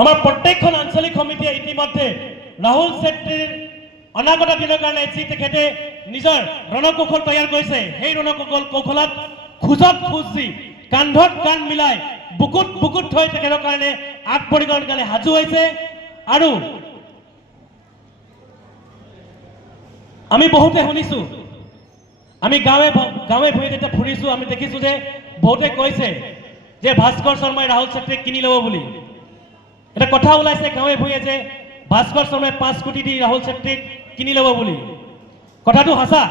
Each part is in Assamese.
আমাৰ প্ৰত্যেকখন আঞ্চলিক সমিতিয়ে ইতিমধ্যে ৰাহুল ছেত্ৰীৰ অনাগত দিনৰ কাৰণে যি তেখেতে নিজৰ ৰণকৌশল তৈয়াৰ কৰিছে সেই ৰণকৌশলত খোজত খোজ দি কান্ধত কান্ধ মিলাই বুকুত বুকুত থৈ তেখেতৰ কাৰণে আগবঢ়িবৰ কাৰণে সাজু হৈছে। আৰু আমি বহুতে শুনিছো, আমি গাঁৱে ভূঞে যেতিয়া ফুৰিছো আমি দেখিছো যে বহুতে কৈছে যে ভাস্কৰ শৰ্মাই ৰাহুল ছেত্ৰীক কিনি ল'ব বুলি। এটা কথা ওলাইছে গাঁৱে ভূঞে যে ভাস্কৰ শৰ্মাই 5 কোটি দি ৰাহুল ছেত্ৰীক কিনি ল'ব বুলি। কথাটো সঁচা,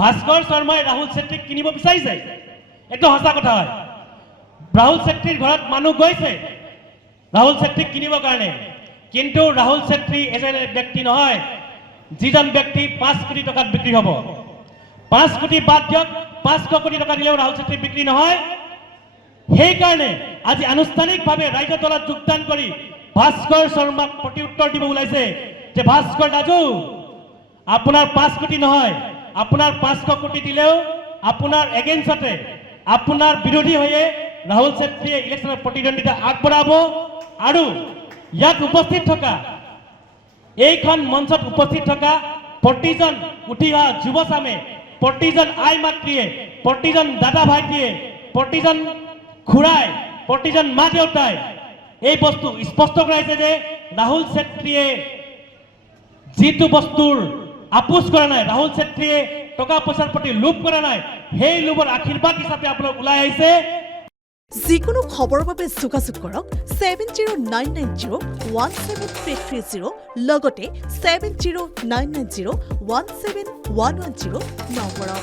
ভাস্কৰ শৰ্মাই ৰাহুল ছেত্ৰীক কিনিব বিচাৰিছে, এইটো সঁচা কথা হয়। ৰাহুল ছেত্ৰীৰ ঘৰত মানুহ গৈছে ৰাহুল ছেত্ৰীক কিনিবৰ কাৰণে, কিন্তু ৰাহুল ছেত্ৰী এজন ব্যক্তি নহয় যিজন ব্যক্তি 5 কোটি টকাত বিক্ৰী হ'ব। 5 কোটি বাদ দিয়ক, 500 কোটি টকা দিলেও ৰাহুল ছেত্ৰী বিক্ৰী নহয়। সেইকাৰণে আজি আনুষ্ঠানিকভাৱে ৰাইজৰ দলত যোগদান কৰি ভাস্কৰ শৰ্মাক প্ৰতি উত্তৰ দিব ওলাইছে যে ভাস্কৰ ৰাজু, আপোনাৰ 5 কোটি নহয়, আপোনাৰ 500 কোটি দিলেও আপোনাৰ এগেইনষ্টতে আপোনাৰ বিৰোধী হৈয়ে ৰাহুল ছেত্ৰীয়ে ইলেকশ্যনত প্ৰতিদ্বন্দ্বিতা আগবঢ়াব। আৰু ইয়াত উপস্থিত থকা এইখন মঞ্চত উপস্থিত থকা প্ৰতিজন উঠি অহা যুৱচামে, প্ৰতিজন আই মাতৃয়ে, প্ৰতিজন দাদা ভাইটিয়ে, প্ৰতিজন খুৰাই, প্ৰতিজন মা দেউতাই এই বস্তু স্পষ্ট কৰাইছে যে ৰাহুল ছেত্ৰীয়ে যিটো বস্তুৰ আপোচ কৰা নাই, ৰাহুল ছেত্ৰীয়ে টকা পইচাৰ প্ৰতি লোভ কৰা নাই, সেই লোভৰ আশীৰ্বাদ হিচাপে আপোনালোক ওলাই আহিছে। যিকোনো খবৰৰ বাবে যোগাযোগ কৰক 7099017330 লগতে 7099017110 নম্বৰত।